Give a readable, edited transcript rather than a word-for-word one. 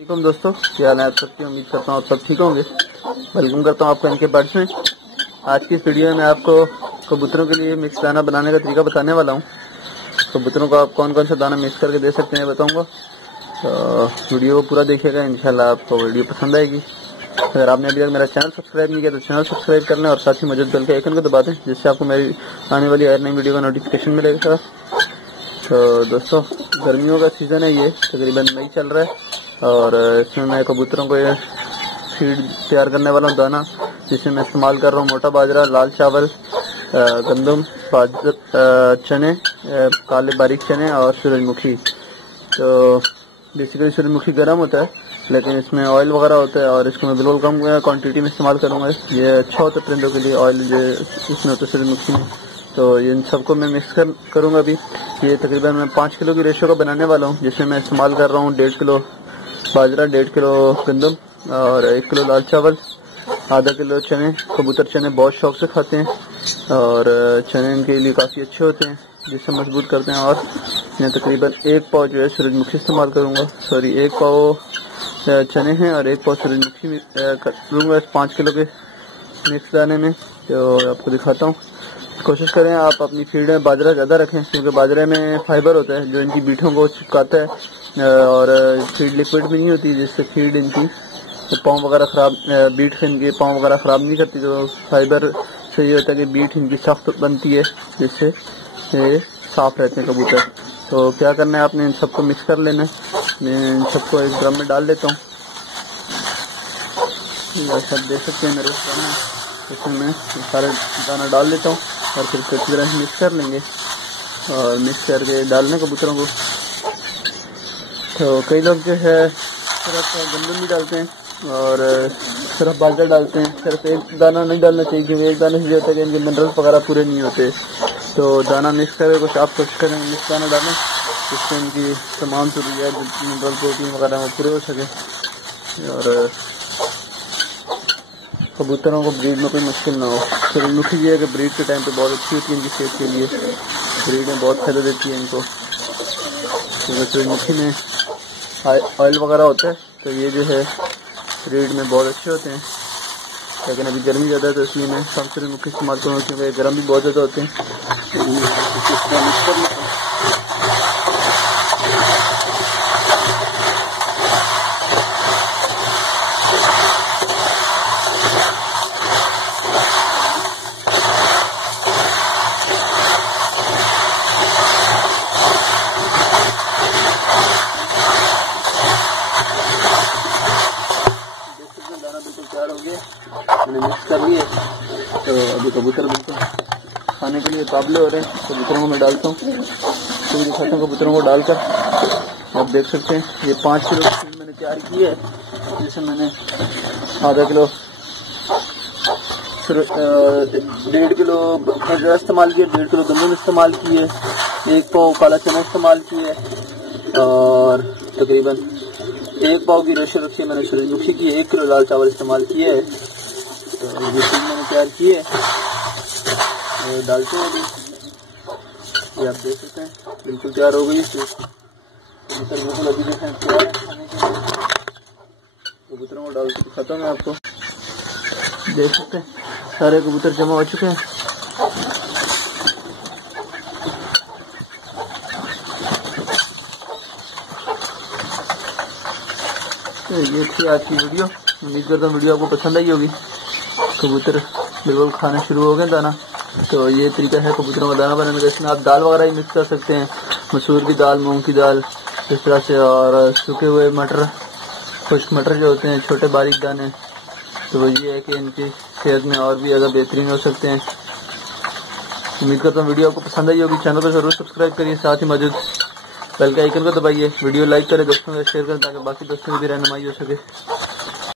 वालेकुम दोस्तों, क्या हाल है आप सबकी। उम्मीद करता हूँ आप सब ठीक होंगे। वेलकम करता हूँ आपका इनके बर्ड्स में। आज की इस वीडियो में आपको कबूतरों के लिए मिक्स दाना बनाने का तरीका बताने वाला हूँ। कबूतरों को आप कौन कौन सा दाना मिक्स करके दे सकते हैं बताऊँगा, तो वीडियो को पूरा देखिएगा। इंशाल्लाह आपको वीडियो पसंद आएगी। अगर आपने अभी तक मेरा चैनल सब्सक्राइब नहीं किया तो चैनल सब्सक्राइब कर लें और साथ ही मौजूद बेल के आइकन को दबा दें, जिससे आपको मेरी आने वाली हर नई वीडियो का नोटिफिकेशन मिलेगा। तो दोस्तों, गर्मियों का सीज़न है, ये तकरीबन मई चल रहा है और इसमें मैं कबूतरों को ये फीड तैयार करने वाला हूँ दाना, जिसमें मैं इस्तेमाल कर रहा हूँ मोटा बाजरा, लाल चावल, गंदम, चने, काले बारीक चने और सूरजमुखी। तो बेसिकली सूरजमुखी गर्म होता है, लेकिन इसमें ऑयल वगैरह होता है और इसको मैं बिल्कुल कम क्वांटिटी में इस्तेमाल करूँगा। ये अच्छा होता है परिंदों के लिए, ऑयल जो इसमें होता है सूरजमुखी में। तो इन सबको मैं मिक्स करूँगा अभी। ये तकरीबन मैं 5 किलो की रेशो का बनाने वाला हूँ, जिसमें मैं इस्तेमाल कर रहा हूँ 1.5 किलो बाजरा, 1.5 किलो गंदम और 1 किलो लाल चावल, आधा किलो चने। कबूतर चने बहुत शौक से खाते हैं और चने इनके लिए काफ़ी अच्छे होते हैं, जिससे मजबूत करते हैं। और मैं तकरीबन 1 पाव जो है सूरजमुखी इस्तेमाल करूँगा। 1 पाव चने हैं और 1 पाव सूरजमुखी करूँगा इस 5 किलो के मिक्स दाने में। तो आपको दिखाता हूँ। कोशिश करें आप अपनी फीड में बाजरा ज़्यादा रखें, क्योंकि बाजरे में फाइबर होता है जो इनकी बीठों को चिपकाता है और फीड लिक्विड भी नहीं होती, जिससे फीड इनकी पाँव वगैरह ख़राब, बीट इनके पाँव वगैरह ख़राब नहीं करती। तो फाइबर से ये होता है कि बीट इनकी सख्त बनती है, जिससे ये साफ़ रहते हैं कबूतर। तो क्या करना है, आपने इन सबको मिक्स कर लेना है। मैं इन सबको एक ड्रम में डाल लेता हूँ। ये सब देख सकते हैं मेरे ड्रम में, इसमें मैं सारे दाना डाल देता हूँ और फिर अच्छी तरह से मिक्स कर लेंगे और मिक्स करके डालने कबूतरों को। तो कई लोग जो है सिर्फ गंदम भी डालते हैं और सिर्फ बाजरा डालते हैं। सिर्फ एक दाना नहीं डालना चाहिए, क्योंकि एक दाने से जो होता है कि इनके मिनरल्स वगैरह पूरे नहीं होते। तो दाना मिक्स करके कुछ आप कोशिश करें मिक्स दाना डालें, जिससे इनकी तमाम ज़रूरियात मिनरल प्रोटीन वगैरह वो पूरे हो सके और कबूतरों को ब्रीड में कोई मुश्किल ना हो। सूरजमुखी ये है कि ब्रीड के टाइम पे बहुत अच्छी होती है इनकी सेहत के लिए, ब्रीड में बहुत फ़ायदा देती है इनको, क्योंकि सूरजमुखी में ऑयल वगैरह होता है। तो ये जो है ब्रीड में बहुत अच्छे होते हैं। लेकिन अभी गर्मी ज़्यादा है तो इसलिए मैं कम सूरजमुखी इस्तेमाल करूँगा, क्योंकि गर्म भी बहुत ज़्यादा होते हैं। मैंने मिक्स कर लिए, तो अभी कबूतर बिल्कुल खाने के लिए काबिल हो रहे हैं। कबूतरों को मैं डालता हूँ, तो दिखाता हूँ कबूतरों को डालकर। आप देख सकते हैं ये 5 किलो की फीड मैंने तैयार की है, जिसमें मैंने आधा किलो 1.5 किलो बाजरा इस्तेमाल किया, 1.5 किलो गंदम इस्तेमाल किए, 1 पाव काला चना इस्तेमाल किए और तकरीबन 1 पाव की रेशो रखी है मैंने सूरजमुखी की, 1 किलो लाल चावल इस्तेमाल किए है। तो ये चीज़ मैंने तैयार की है और डालते हैं अभी। ये आप देख सकते हैं बिल्कुल तैयार हो गई। कबूतर बिल्कुल अभी देखें तैयार है खाने के लिए। कबूतरों को डाल के दिखाता हूँ मैं आपको। देख सकते हैं सारे कबूतर जमा हो चुके हैं। तो ये थी आज की वीडियो। उम्मीद करता हूँ वीडियो आपको पसंद आई होगी। कबूतर बिल्कुल खाना शुरू हो गए दाना। तो ये तरीका है कबूतरों का दाना बनाने का। इसमें आप दाल वगैरह ही मिक्स कर सकते हैं, मसूर की दाल, मूंग की दाल, इस तरह से, और सूखे हुए मटर, खुश्क मटर जो होते हैं, छोटे बारीक दाने। तो वो ये है कि इनकी सेहत में और भी ज़्यादा बेहतरीन हो सकते हैं। उम्मीद करता हूँ वीडियो आपको पसंद आई होगी। चैनल को ज़रूर सब्सक्राइब करिए, साथ ही मौजूद बेल के आइकन को दबाइए, वीडियो लाइक करें, दोस्तों के साथ शेयर करें, ताकि बाकी दोस्तों की भी रहनुमाई हो सके।